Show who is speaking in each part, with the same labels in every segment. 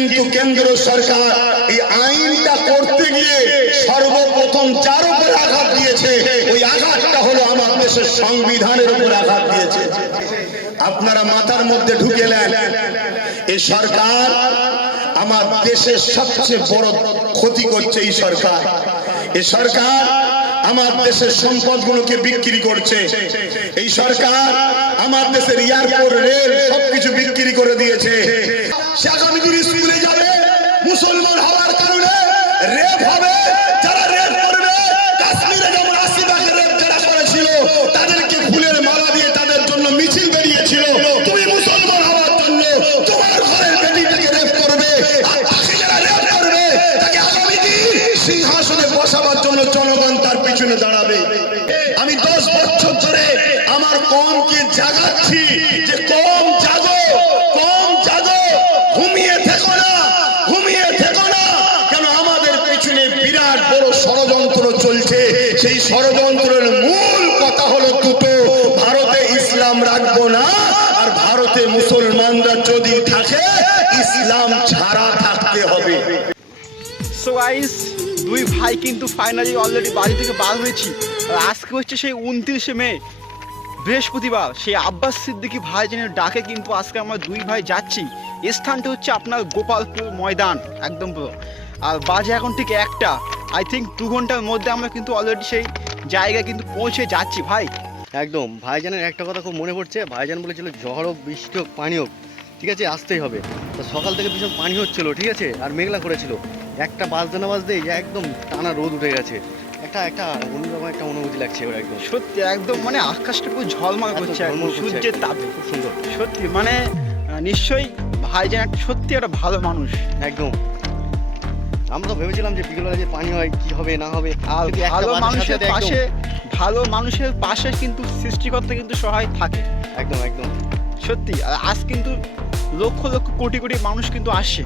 Speaker 1: কিন্তু কেন্দ্র সরকার এই আইনটা করতে গিয়ে সর্বপ্রথম যার উপর আঘাত দিয়েছে, ওই আঘাতটা হলো আমার দেশের সংবিধানের উপর আঘাত দিয়েছে। আপনারা মাথার মধ্যে ঢুকে নেন এই সরকার আমার দেশের সবচেয়ে বড় ক্ষতি করছে এই সরকার। এই সরকার আমার দেশের সম্পদগুলোকে বিক্রি করছে। এই সরকার আমার দেশের এয়ারপোর্ট, রেল সবকিছু বিক্রি করে দিয়েছে। যাবে, মুসলমান হওয়ার কারণে রেপ হবে। যারা রেপ করবে কমকে জাগাচ্ছি যে কম জাগো কম জাগো। ঘুমিয়ে থেকো না, ঘুমিয়ে থেকো না। কেন আমাদের পেছনে বিরাট বড় ষড়যন্ত্র চলছে। সেই ষড়যন্ত্রের মূল কথা হলো দুটো। ভারতে ইসলাম রাখব না, আর ভারতে মুসলমানরা যদি থাকে, ইসলাম ছাড়া থাকতে হবে।
Speaker 2: সো গাইস দুই ভাই কিন্তু ফাইনালি অলরেডি বাড়ি থেকে বার হয়েছি। আর আজকে হচ্ছে সেই উনত্রিশে মে। বৃহস্পতিবার সেই আব্বাস সিদ্দিকি ভাইজানের ডাকে কিন্তু আজকে আমরা দুই ভাই যাচ্ছি। স্থানটা হচ্ছে আপনার গোপালপুর ময়দান, একদম পুরো। আর বাজে এখন ঠিক একটা। আই থিঙ্ক দু ঘণ্টার মধ্যে আমরা কিন্তু অলরেডি সেই জায়গায় কিন্তু পৌঁছে যাচ্ছি, ভাই।
Speaker 3: একদম। ভাইজানের একটা কথা খুব মনে পড়ছে। ভাইজান বলেছিল, ঝড় হোক, বৃষ্টি হোক, পানি হোক, ঠিক আছে, আসতেই হবে। তো সকাল থেকে ভীষণ পানি হচ্ছিল, ঠিক আছে, আর মেঘলা করেছিল। একটা বাজতে না বাজতেই একদম টানা রোদ উঠে গেছে। একটা একটা অন্যরকম একটা অনুভূতি লাগছে এবার একদম।
Speaker 2: সত্যি একদম মানে আকাশটা পুরো ঝলমল করছে সূর্যের। তাপে।
Speaker 3: খুব সুন্দর।
Speaker 2: সত্যি মানে নিশ্চয়ই ভাইজান একটা সত্যি একটা ভালো মানুষ।
Speaker 3: একদম। আমরা তো ভেবেছিলাম যে বিকেলবেলা যে পানি হয় কি হবে না হবে
Speaker 2: আর ভালো মানুষের পাশে ভালো মানুষের পাশে কিন্তু সৃষ্টিকর্তা কিন্তু সহায় থাকে।
Speaker 3: একদম একদম।
Speaker 2: সত্যি আর আজ কিন্তু লক্ষ লক্ষ কোটি কোটি মানুষ কিন্তু আসছে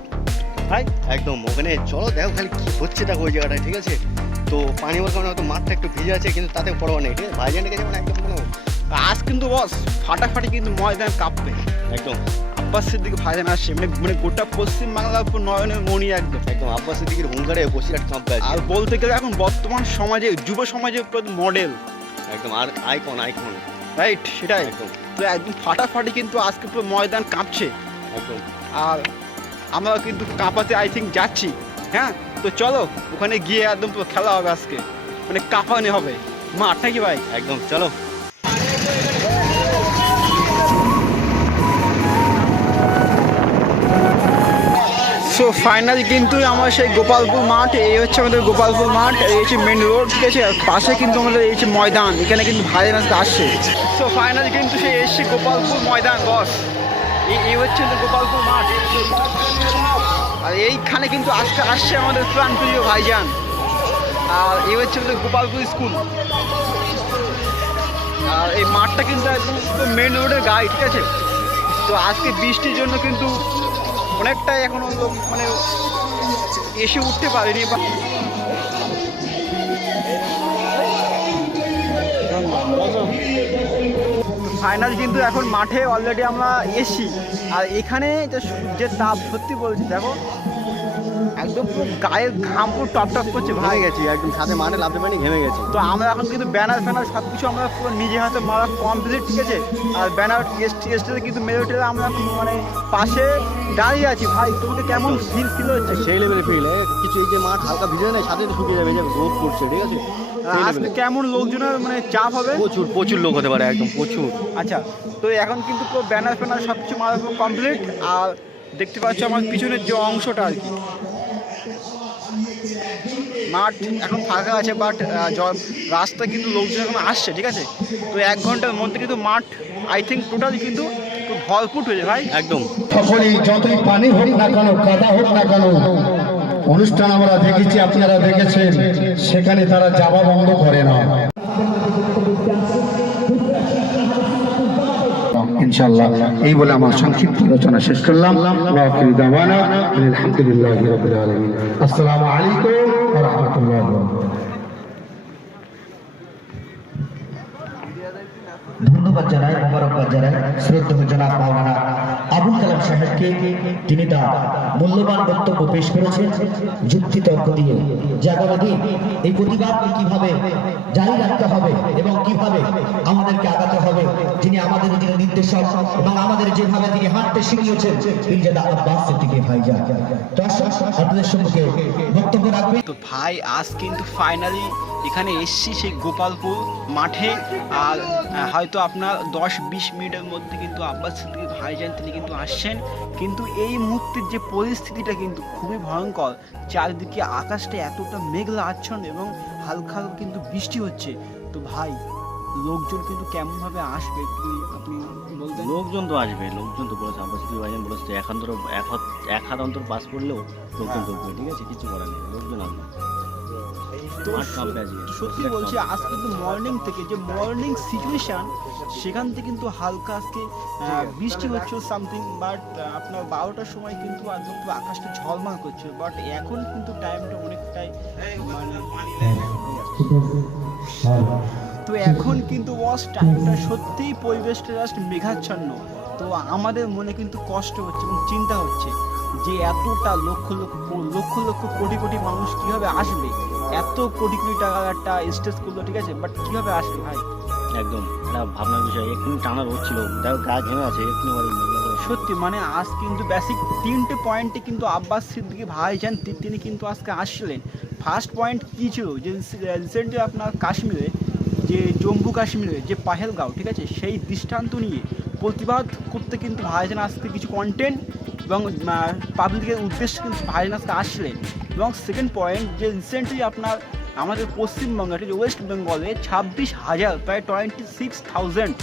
Speaker 3: ভাই? একদম ওখানে চলো দেখো খালি কি হচ্ছে দেখো ওই জায়গাটায় ঠিক আছে? তো পানি হওয়ার কারণে হয়তো মাঠটা একটু ভিজে আছে কিন্তু তাতে পরোয়া নেই ঠিক আছে? ভাইজানের কাছে মানে একদম কোনো
Speaker 2: আজ কিন্তু বস ফাটাফাটি কিন্তু ময়দান কাঁপবে।
Speaker 3: একদম।
Speaker 2: আব্বাস সিদ্দিক ভাইজান আসছে মানে মানে গোটা পশ্চিম বাংলার উপর নয়নের মণি একদম।
Speaker 3: একদম আব্বাস সিদ্দিকির হুঙ্গারে বসিরহাট কাঁপবে
Speaker 2: আর বলতে গেলে এখন বর্তমান সমাজে যুব সমাজের মডেল
Speaker 3: একদম আর আইকন আইকন
Speaker 2: রাইট সেটাই।
Speaker 3: একদম।
Speaker 2: তো একদম ফাটাফাটি কিন্তু আজকে পুরো ময়দান কাঁপছে।
Speaker 3: একদম।
Speaker 2: আর আমরা কিন্তু কাঁপাতে আই থিঙ্ক যাচ্ছি। হ্যাঁ? তো চলো, ওখানে গিয়ে একদম পুরো খেলা হবে আজকে। মানে কাঁপানি হবে। মাঠটা কি ভাই?
Speaker 3: একদম, চলো।
Speaker 2: সো ফাইনাল কিন্তু আমার সেই গোপালপুর মাঠ, এই হচ্ছে আমাদের গোপালপুর মাঠ, এই হচ্ছে মেন রোড ঠিক আছে? আর পাশে কিন্তু আমাদের এই হচ্ছে ময়দান, এখানে কিন্তু ভাই আসছে। সো ফাইনাল কিন্তু সেই এসছে গোপালপুর ময়দান বস এই হচ্ছে গোপালপুর মাঠ। আর এইখানে কিন্তু আজকে আসছে আমাদের প্রাণপ্রিয় ভাইজান। আর এই হচ্ছে গোপালপুর স্কুল। আর এই মাঠটা কিন্তু একদম মেন রোডের গায়ে, ঠিক আছে? তো আজকে বৃষ্টির জন্য কিন্তু অনেকটাই এখনও মানে এসে উঠতে পারেনি বা ফাইনাল কিন্তু এখন মাঠে অলরেডি আমরা এসি আর এখানে যে তাপ সত্যি বলছি দেখো একদম পুরো গায়ের ঘাম পুরো টপ টপ করছে ভাই।
Speaker 3: গেছি একদম সাথে মাঠে লাভতে পানি ঘেমে গেছে।
Speaker 2: তো আমরা এখন কিন্তু ব্যানার ফ্যানার সব কিছু আমরা পুরো নিজে হাতে মারা কমপ্লিট ঠিক আছে? আর ব্যানার এসটি এসটিতে কিন্তু মেরোটে আমরা মানে পাশে দাঁড়িয়ে আছি। ভাই তোমাকে কেমন ফিল ফিল হচ্ছে?
Speaker 3: সেই লেভেলে ফিল কিছু এই যে মাঠ হালকা ভিজে নেই সাথে তো শুকিয়ে যাবে যে রোদ পড়ছে ঠিক আছে?
Speaker 2: আজকে কেমন লোকজনের মানে চাপ হবে?
Speaker 3: প্রচুর প্রচুর লোক হতে পারে একদম প্রচুর।
Speaker 2: আচ্ছা তো এখন কিন্তু পুরো ব্যানার ফ্যানার সব কিছু মারা কমপ্লিট আর দেখতে পাচ্ছ আমার পিছনের যে অংশটা আর কি। মাঠ এখন ফাঁকা আছে বাট রাস্তা কিন্তু লোকজন এখন আসছে ঠিক আছে? তো এক ঘণ্টার মধ্যে কিন্তু মাঠ আই থিঙ্ক টোটাল কিন্তু পুরো ভরপুর হয়েছে ভাই
Speaker 3: একদম।
Speaker 4: সকলেই যতই পানি হোক না কেন কাদা হোক না কেন অনুষ্ঠান আমরা দেখেছি, আপনারা দেখেছেন, সেখানে তারা যাওয়া বন্ধ করে না। ইনশাল্লাহ এই বলে আমার সংক্ষিপ্ত আলোচনা শেষ করলাম। আলহামদুলিল্লাহি আসসালামু আলাইকুম
Speaker 5: ধন্যবাদ জানাই, মোবারকবাদ জানাই শ্রদ্ধা জনাব মাওলানা আবুল কালাম সাহেবকে তিনি তার মূল্যবান বক্তব্য পেশ করেছেন যুক্তি তর্ক দিয়ে। যে আগামী এই প্রতিবাদকে কীভাবে জারি রাখতে হবে এবং কীভাবে আমাদেরকে আগাতে হবে, যিনি আমাদের যিনি নির্দেশক এবং আমাদের যেভাবে তিনি হাঁটতে শিখিয়েছেন ইনজাদা আব্বাস সিদ্দিকী ভাইজান তো আসুন, আপনাদের সম্মুখে বক্তব্য রাখবেন।
Speaker 2: তো ভাই, আজ কিন্তু ফাইনালি এখানে এসছি সেই গোপালপুর মাঠে, আর হয়তো আপনার দশ বিশ মিনিটের মধ্যে কিন্তু আব্বাস ভাইজান তিনি কিন্তু আসছেন। কিন্তু এই মুহূর্তের যে পরিস্থিতিটা কিন্তু খুবই ভয়ঙ্কর। চারিদিকে আকাশটা এতটা মেঘলা আচ্ছন্ন এবং হালকা হালকা কিন্তু বৃষ্টি হচ্ছে। তো ভাই লোকজন কিন্তু কেমনভাবে আসবে? আপনি বলতেন।
Speaker 6: লোকজন তো আসবে লোকজন তো বলেছে আব্বাস সিদ্দিকী ভাইজান বলেছে এক হাত এক হাত এক হাত অন্তর পাস করলেও লোকজন ঢুকবে ঠিক আছে? কিছু করার নেই লোকজন আসবে।
Speaker 2: তো
Speaker 6: আজকে।
Speaker 2: সত্যি বলছি আজ কিন্তু মর্নিং থেকে যে মর্নিং সিচুয়েশন সেখান থেকে কিন্তু হালকা আজকে বৃষ্টি হচ্ছে সামথিং বাট আপনার বারোটার সময় কিন্তু একদম পুরো আকাশটা ঝলমাল করছে বাট এখন কিন্তু টাইমটা অনেকটাই মানে তো এখন কিন্তু বস টাইমটা সত্যিই পরিবেশটা জাস্ট মেঘাচ্ছন্ন। তো আমাদের মনে কিন্তু কষ্ট হচ্ছে এবং চিন্তা হচ্ছে। যে এতটা লক্ষ লক্ষ লক্ষ লক্ষ কোটি কোটি মানুষ কীভাবে আসবে? এত কোটি কোটি টাকার একটা স্টেজ করল ঠিক আছে? বাট কীভাবে আসবে ভাই?
Speaker 6: একদম। এটা ভাবনার বিষয় এক্ষুনি টানা রোদ ছিল। দেখো গা ঘেমে আছে এক্ষুনি করে-
Speaker 2: সত্যি মানে আজ কিন্তু বেসিক তিনটে পয়েন্টে কিন্তু আব্বাস সিদ্দিকি ভাইজান তি- তিনি কিন্তু আজকে আসছিলেন। ফার্স্ট পয়েন্ট কী ছিল? যে রিসেন্টলি আপনার কাশ্মীরে যে জম্মু কাশ্মীরে যে পাহেলগাঁও ঠিক আছে? সেই দৃষ্টান্ত নিয়ে প্রতিবাদ করতে কিন্তু ভাইজান আজকে কিছু কন্টেন্ট এবং পাবলিকের উদ্দেশ্যে কিন্তু ভাইজান আজকে আসছিলেন এবং সেকেন্ড পয়েন্ট যে রিসেন্টলি আপনার আমাদের পশ্চিমবঙ্গে ওয়েস্ট বেঙ্গলে ছাব্বিশ হাজার, প্রায় টোয়েন্টি সিক্স থাউজেন্ড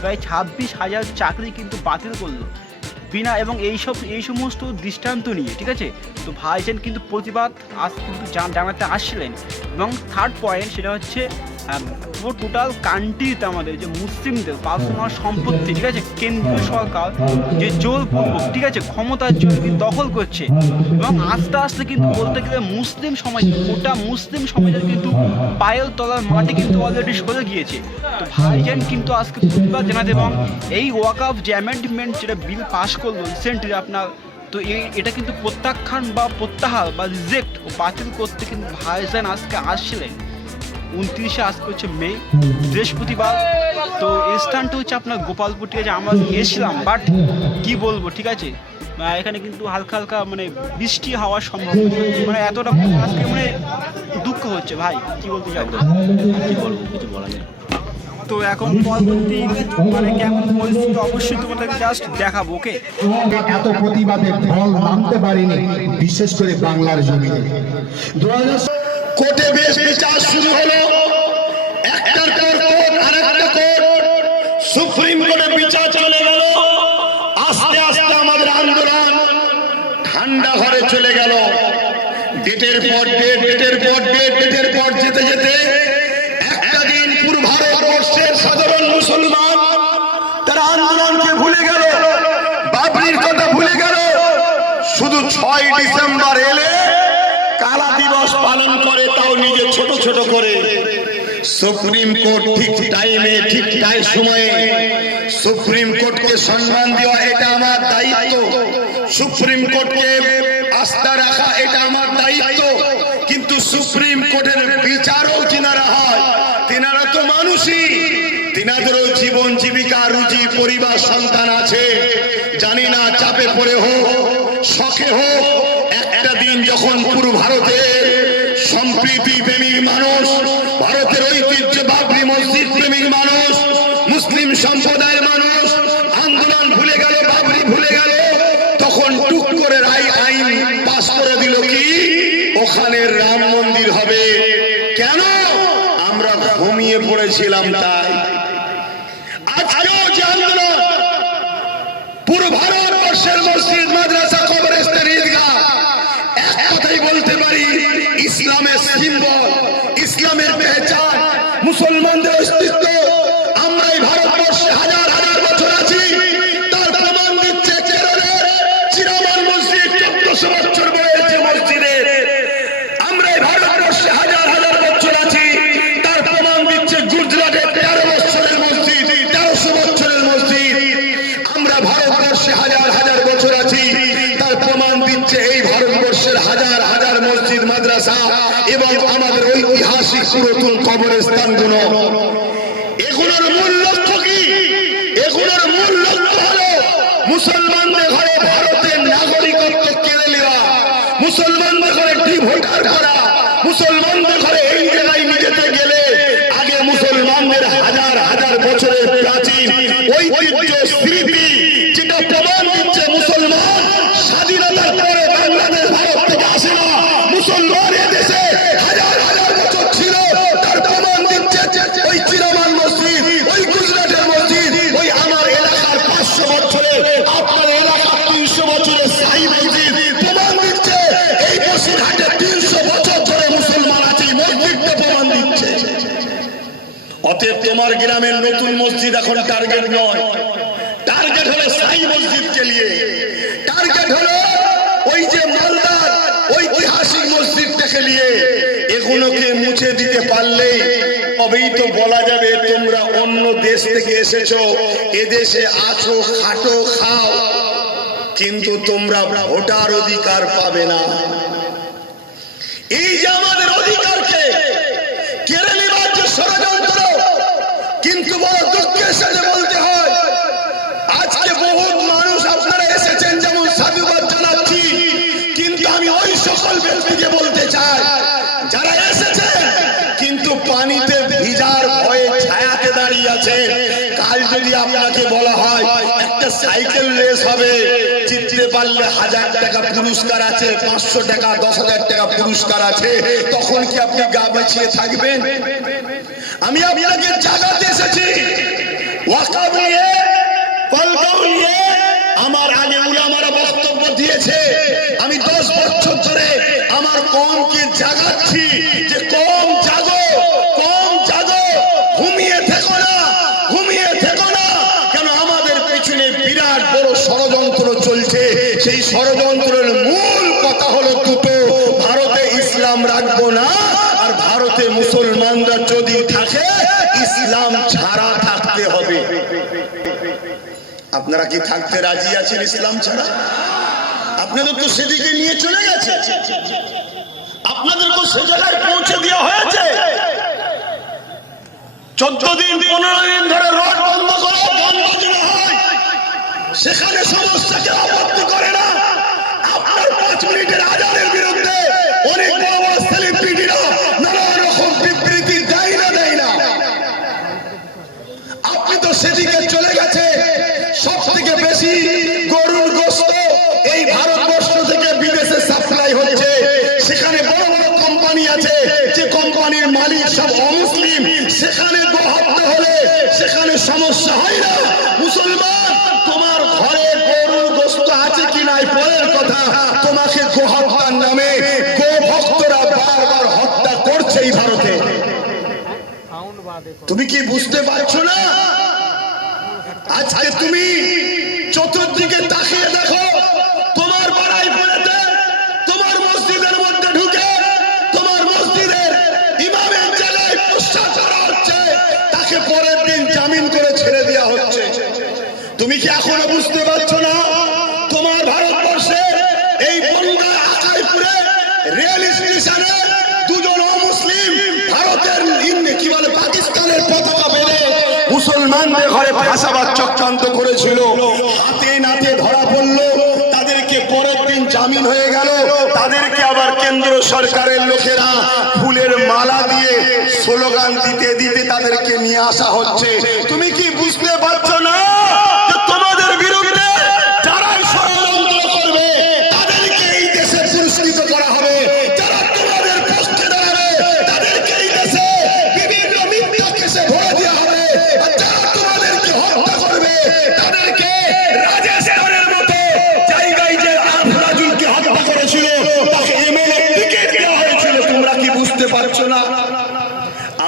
Speaker 2: প্রায় ছাব্বিশ হাজার চাকরি কিন্তু বাতিল করল। বিনা এবং এইসব এই সমস্ত দৃষ্টান্ত নিয়ে, ঠিক আছে? তো ভাইজান কিন্তু প্রতিবাদ আজ কিন্তু জান- জানাতে আসছিলেন এবং থার্ড পয়েন্ট সেটা হচ্ছে পুরো টোটাল কান্ট্রিতে আমাদের যে মুসলিমদের, পার্সোনাল সম্পত্তি, ঠিক আছে? কেন্দ্রীয় সরকার যে জোরপূর্বক ঠিক আছে? ক্ষমতার জন্য দখল করছে। এবং আস্তে আস্তে কিন্তু বলতে গেলে মুসলিম সমাজ, গোটা মুসলিম সমাজের কিন্তু পায়ের তলার মাটি কিন্তু অলরেডি সরে গিয়েছে। তো ভাইজান কিন্তু আজকে প্রতিবাদ জানাতে এবং এই ওয়াকআপ যে অ্যামেন্ডমেন্ট যেটা বিল পাস করল রিসেন্টলি আপনার, তো এই এটা কিন্তু প্রত্যাখ্যান বা প্রত্যাহার বা রিজেক্ট বাতিল করতে কিন্তু ভাইজান আজকে আসছিলেন। উনত্রিশে আজকে হচ্ছে মে বৃহস্পতিবার। তো এই স্থানটা হচ্ছে আপনার গোপালপুর ঠিক আছে? আমরা গেছিলাম বাট কি বলব ঠিক আছে? এখানে কিন্তু হালকা হালকা মানে বৃষ্টি হওয়ার সম্ভব। মানে এতটা আজকে মানে দুঃখ হচ্ছে ভাই। কি বলতে চাও?
Speaker 6: কি বলব কিছু বলার নেই।
Speaker 2: তো এখন পরবর্তী মানে কেমন পরিস্থিতি অবশ্যই তোমাদেরকে জাস্ট দেখাবো ওকে
Speaker 4: এত প্রতিবাদে ফল নামতে পারেনি বিশেষ করে বাংলার জমিনে দু
Speaker 1: কোর্টে বেশ বিচার শুরু হলো। সুপ্রিম কোর্টে বিচার চলে গেল। আস্তে আস্তে আমাদের আন্দোলন ঠান্ডা ঘরে চলে গেল। ডেটের পর ডেট, ডেটের পর ডেট, ডেটের পর যেতে সুপ্রিম কোর্ট ঠিক টাইমে, ঠিক টাইম সময়ে সুপ্রিম কোর্টকে সম্মান দেওয়া এটা আমার দায়িত্ব। সুপ্রিম কোর্টকে আস্থা রাখা এটা আমার দায়িত্ব। কিন্তু সুপ্রিম কোর্টের বিচারও তিনারা হয়, তিনারা তো মানুষই। তিনাদেরও জীবন জীবিকা, রুজি পরিবার, সন্তান আছে। জানি না চাপে পড়ে হোক, শখে হোক, একটা দিন যখন পুরো ভারতে সম্প্রীতি প্রেমিক মানুষ ভারতের ঐতিহ্য বাবরি মসজিদ প্রেমিক মানুষ মুসলিম সম্প্রদায়ের মানুষ আন্দোলন ভুলে গেল, বাবরি ভুলে গেল, তখন টুক করে রায় আইন পাস করে দিল কি? ওখানে রাম মন্দির হবে। কেন? আমরা ঘুমিয়ে পড়েছিলাম তাই। ইসলামের সিম্বল, ইসলামের একশো বছর বয়সে মসজিদে। আমরা ভারতবর্ষে হাজার হাজার বছর আছি। তার প্রমাণ দিচ্ছে গুজরাটে তেরো বছরের মসজিদ, তেরোশো বছরের মসজিদ। আমরা ভারতবর্ষে হাজার হাজার বছর আছি। তার প্রমাণ দিচ্ছে এই ভারতবর্ষের হাজার হাজার মসজিদ, মাদ্রাসা এবং আমাদের ঐতিহাসিক পুরাতন কবর মুসলমানদের ঘরে ডি ভোটার করা। মুসলমানদের ঘরে এই জায়গায় নিজেতে গেলে আগে মুসলমানদের হাজার হাজার বছরের প্রাচীন ঐতিহ্য তবেই তো বলা যাবে তোমরা অন্য দেশ থেকে এসেছ। এদেশে আছো, খাটো, খাও। কিন্তু তোমরা ভোটার অধিকার পাবে না। এই যে আমাদের অধিকারকে কেড়ে নেবার যে ষড়যন্ত্র, কিন্তু বড় দুঃখের সাথে রেস হবে। পারলে হাজার টাকা পুরস্কার আছে, পাঁচশো টাকা, দশ টাকা পুরস্কার আছে। তখন কি আপনি গা বাঁচিয়ে থাকবেন? আমি আপনাকে জাগাতে এসেছি। আমার বক্তব্য দিয়েছে। আমি দশ বছর ধরে আমার কমকে জাগাচ্ছি যে কম জাগো ঘুমিয়ে থেকো না ঘুমিয়ে থেকো না কেন আমাদের পেছনে বিরাট বড় ষড়যন্ত্র চলছে সেই ষড়যন্ত্রের মূল কথা হলো দুটো, ভারতে ইসলাম রাখব না, আর ভারতে মুসলমানরা যদি থাকে, ইসলাম ছাড়া থাকতে হবে। আপনারা কি থাকতে রাজি আছেন ইসলাম ছাড়া? আপনাদের তো সেদিকে নিয়ে চলে গেছে। আপনাদেরকে সে জায়গায় পৌঁছে দেওয়া হয়েছে। চোদ্দ দিন, পনেরো দিন ধরে রোড বন্ধ করে বাজনা হয়। সেখানে সমস্যাকে আপত্তি করে না। মিনিটের আজানের বিরুদ্ধে অনেক বড় বড় সেলিব্রিটিরা নানা রকম বিবৃতি দেয় না দেয় না। আপনি তো সেদিকে চলে গেছে। সব থেকে বেশি গরুর গোস্ত এই ভারতবর্ষ থেকে বিদেশে সাপ্লাই হচ্ছে। সেখানে বড় বড় কোম্পানি আছে। যে কোম্পানির মালিক সব অমুসলিম। সেখানে গোহত্যা হলে সেখানে সমস্যা হয় না। মুসলমান তোমার ঘরে গরুর গোস্ত আছে কি নাই পরের কথা তোমাকে গোহত্যার নামে গো ভক্তরা বারবার হত্যা করছে এই ভারতে তুমি কি বুঝতে পারছ মুসলমানদের ঘরে ভাষাবাদ চক্রান্ত করেছিল। হাতে নাতে ধরা পড়ল, তাদেরকে পরের দিন জামিন হয়ে গেল। তাদেরকে আবার কেন্দ্র সরকারের লোকেরা ফুলের মালা দিয়ে স্লোগান দিতে দিতে তাদেরকে নিয়ে আসা হচ্ছে। তুমি কি বুঝতে পারছ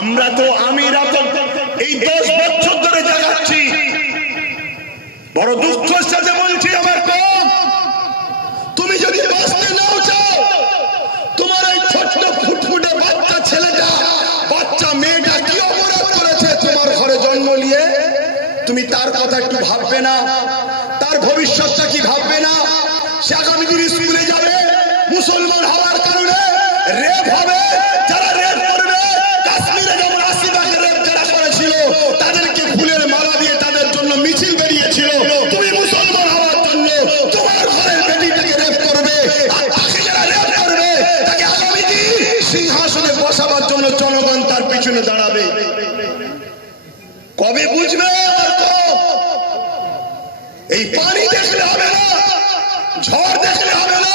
Speaker 1: আমরা তো আমিরা তো এই দশ বছর ধরে জাগাচ্ছি। বড় দুঃখের সাথে বলছি আমার তুমি যদি বাঁচতে নাও চাও, তোমার এই ছোট্ট ফুটফুটে বাচ্চা ছেলেটা, বাচ্চা মেয়েটা কি অপরাধ করেছে? তোমার ঘরে জন্ম নিয়ে তুমি তার কথা একটু ভাববে না। তার ভবিষ্যৎটা কি ভাববে না? সে আগামী দিন স্কুলে যাবে, মুসলমান হওয়ার কারণে রেপ হবে। যারা রেপ বসাবার জন্য জনগণ তার পিছনে দাঁড়াবে কবে বুঝবে? এই পানি দেখলে হবে না, ঝড় দেখলে হবে না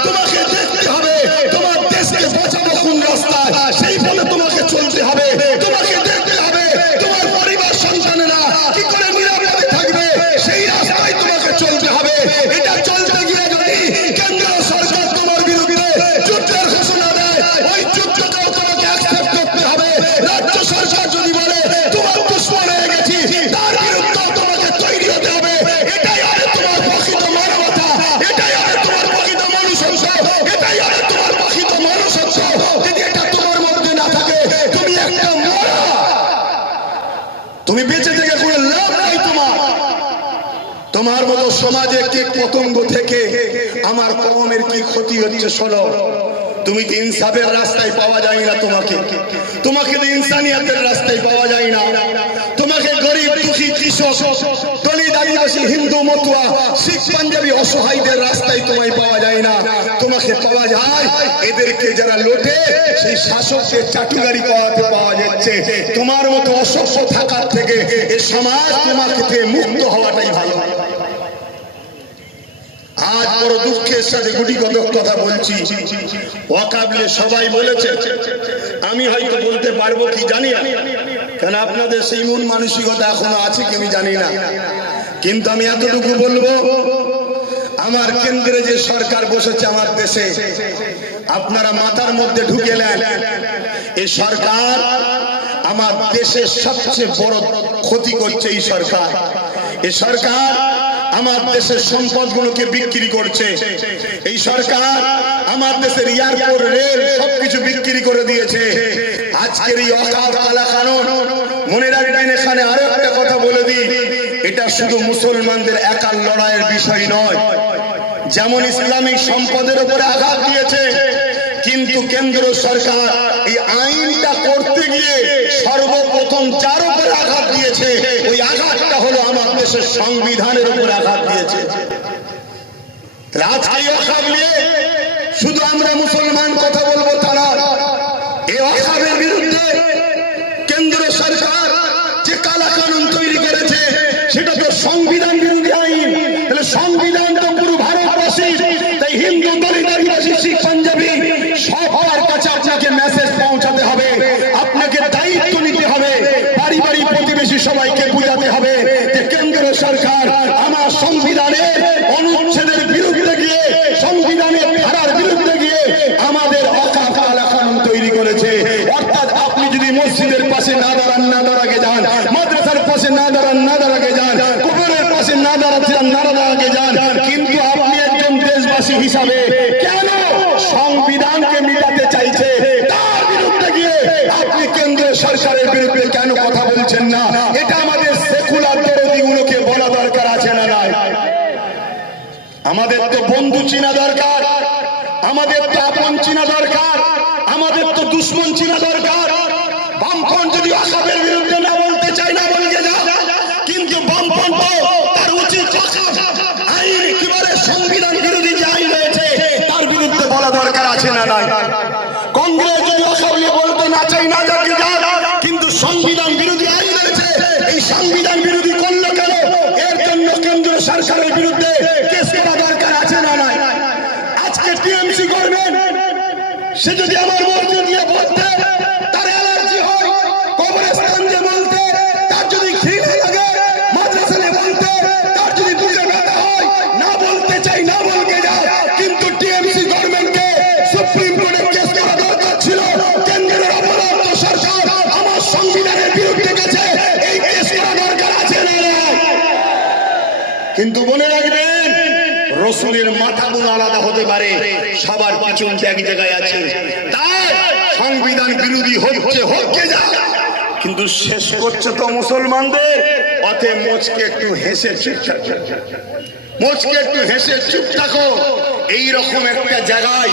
Speaker 1: পতঙ্গ থেকে আমার কমের কি ক্ষতি হচ্ছে শোনো? তুমি তো ইনসাফের রাস্তায় পাওয়া যায় না তোমাকে? তোমাকে তো ইনসানিয়াতের রাস্তায় পাওয়া যায় না। তোমাকে গরিব, দুঃখী, কৃষক, দলিত, আদিবাসী, হিন্দু, মতুয়া, শিখ, পাঞ্জাবি, অসহায়দের রাস্তায় তোমায় পাওয়া যায় না। তোমাকে পাওয়া যায় এদেরকে যারা লোটে, সেই শাসকদের চাটুগাড়ি পাওয়াতে পাওয়া যাচ্ছে। তোমার মতো অসভ্য থাকার থেকে এ সমাজ তোমাকে মুক্ত হওয়াটাই ভালো। আজ বড় দুঃখের সাথে গুটি কত কথা বলছি। ওয়াকাবলে সবাই বলেছে, আমি হয়তো বলতে পারব কি জানি কেন আপনাদের সেই মন মানসিকতা এখনও আছে কি আমি জানি না। কিন্তু আমি এতটুকু বলব, আমার কেন্দ্রে যে সরকার বসেছে আমার দেশে, আপনারা মাথার মধ্যে ঢুকেলেন এই সরকার আমার দেশের সবচেয়ে বড় ক্ষতি করছে এই সরকার। এই সরকার আমার দেশের সম্পদগুলোকে বিক্রি করছে। এই সরকার আমার দেশের এয়ারপোর্ট, রেল সবকিছু বিক্রি করে দিয়েছে। আজকের এই অকাল কালা কানুন, মনে রাখবেন এখানে আরও একটা কথা বলে দিই। এটা শুধু মুসলমানদের একার লড়াইয়ের বিষয় নয়। যেমন ইসলামিক সম্পদের উপরে আঘাত দিয়েছে, কিন্তু কেন্দ্র সরকার এই আইনটা করতে গিয়ে সর্বপ্রথম দিয়েছে আঘাতটা হলো আমার দেশের সংবিধানের উপরে আঘাত দিয়েছে। রাজকীয় অসাব নিয়ে শুধু আমরা মুসলমান কথা বলব তারা এই অসাবের বিরুদ্ধে কেন্দ্র সরকার যে কালা কানুন তৈরি করেছে, সেটা তো সংবিধান বিরোধী আইন তাহলে সংবিধান তো পুরো ভারতবাসী তাই হিন্দু দলিত আদিবাসী শিখ পাঞ্জাবি সবার কাছে আপনাকে মেসেজ পৌঁছাতে হবে আপনাকে দায়িত্ব নিতে হবে বাড়ি বাড়ি প্রতিবেশী সবাইকে বুঝাতে হবে যে কেন্দ্র সরকার আমার সংবিধানের অনুচ্ছেদের বিরুদ্ধে গিয়ে সংবিধানের ধারার বিরুদ্ধে গিয়ে আমাদের অকাপ কালা কানুন তৈরি করেছে অর্থাৎ আপনি যদি মসজিদের পাশে না দাঁড়ান না দাঁড়াকে যান মাদ্রাসার পাশে না দাঁড়ান না দাঁড়াকে যান কুকুরের পাশে না না দাঁড়াকে যান, কিন্তু আপনি একজন দেশবাসী হিসাবে কেন সংবিধানকে মিটাতে চাইছে? আপনি কেন্দ্র সরকারের বিরুদ্ধে কেন কথা বলছেন না? এটা আমাদের সেকুলার দরদিগুলোকে বলা দরকার আছে না নাই? আমাদের তো বন্ধু চিনা দরকার, আমাদের তো আপন চিনা দরকার, আমাদের তো দুশ্মন চিনা দরকার। বামফ্রন্ট যদি আসামের বিরুদ্ধে না একেবারে সংবিধান বিরোধী যে আইন রয়েছে, তার বিরুদ্ধে বলা দরকার আছে না নাই? কংগ্রেস যদি বলতে না চাই না যাকে কিন্তু সংবিধান বিরোধী আইন রয়েছে, এই সংবিধান বিরোধী করল কেন? এর জন্য কেন্দ্র সরকারের বিরুদ্ধে কেস করা দরকার আছে না নাই? আজকে টিএমসি করবেন সে যদি আমার মধ্যে দিয়ে তার পিছনটা এক জায়গায় আছে। তাই সংবিধান বিরোধী হচ্ছে হচ্ছে যা। কিন্তু শেষ করছে তো মুসলমানদের। অতে মোচকে একটু হেসে মোচকে একটু হেসে চুপ থাকো। এই রকম একটা জায়গায়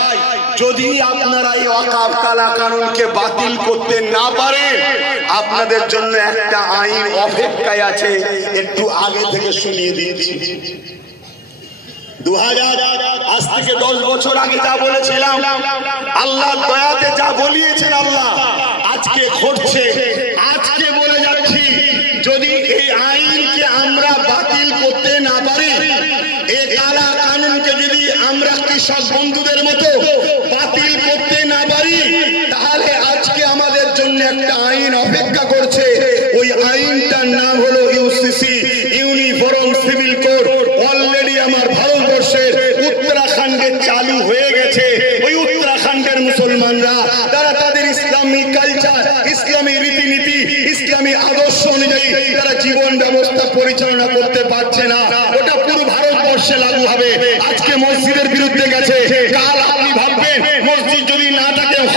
Speaker 1: যদি আপনারা এই অকাপ কালা কানুনকে বাতিল করতে না পারেন, আপনাদের জন্য একটা আইন অপেক্ষায় আছে। একটু আগে থেকে শুনিয়ে দিচ্ছি দু হাজার আজ থেকে দশ বছর আগে যা বলেছিলাম, আল্লাহ দয়াতে যা বলিয়েছেন আল্লাহ, আজকে ঘটছে। আজকে বলে যাচ্ছি, যদি এই আইনকে আমরা বাতিল করতে না পারি এই কালা কানুনকে যদি আমরা কৃষক বন্ধুদের মতো বাতিল করতে না পারি, তাহলে আজকে আমাদের জন্য একটা আইন অপেক্ষা করছে। ওই আইনটার নাম হলো UCC uniform civil code already আমার ভারতবর্ষের উত্তরাখণ্ডে চালু হয়ে গেছে ওই উত্তরাখণ্ডের মুসলমানরা তারা তাদের ইসলামী কালচার ইসলামী রীতিনীতি ইসলামী আদর্শ অনুযায়ী তারা জীবন ব্যবস্থা পরিচালনা করতে পারছে না ওটা পুরো ভারতবর্ষে লাগু হবে আজকে মসজিদের বিরুদ্ধে গেছে কাল আপনি ভাববেন মসজিদ যদি না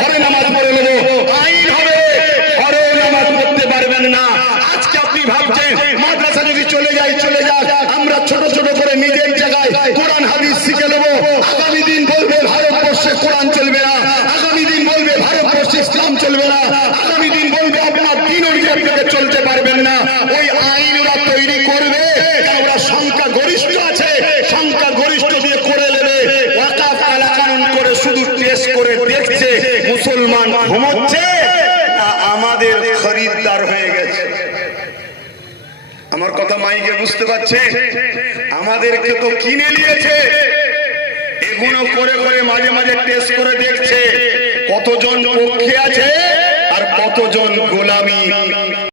Speaker 1: থাকে ঘরে নামাজ পড়ে নেব আইন হবে ঘরে নামাজ পড়তে পারবেন না আজকে আপনি ভাবছেন মাদ্রাসা যদি চলে যায় চলে যাক আমরা ছোট ছোট করে নিজের জায়গায় কোরআন হাদিস শিখে নেব আগামী দিন বলবে ভারতবর্ষে কোরআন চলবে না আগামী দিন বলবে ভারতবর্ষে ইসলাম চলবে না আগামী দিন বলবে আপনার দিন অনুযায়ী আপনাকে চলতে পারবেন না ওই আইন ওরা তৈরি করবে কারণ ওরা সংখ্যা গরিষ্ঠ আছে সংখ্যা গরিষ্ঠ দিয়ে করে নেবে ওয়াকাফ কালা কানুন করে শুধু টেস্ট করে দেখছে মুসলমান ঘুমোচ্ছে না আমাদের খরিদ্দার হয়ে গেছে আমার কথা পারছে আমাদেরকে তো কিনে নিয়েছে এগুলো করে করে মাঝে মাঝে টেস্ট করে দেখছে। কতজন পক্ষে আছে আর কতজন গোলামি।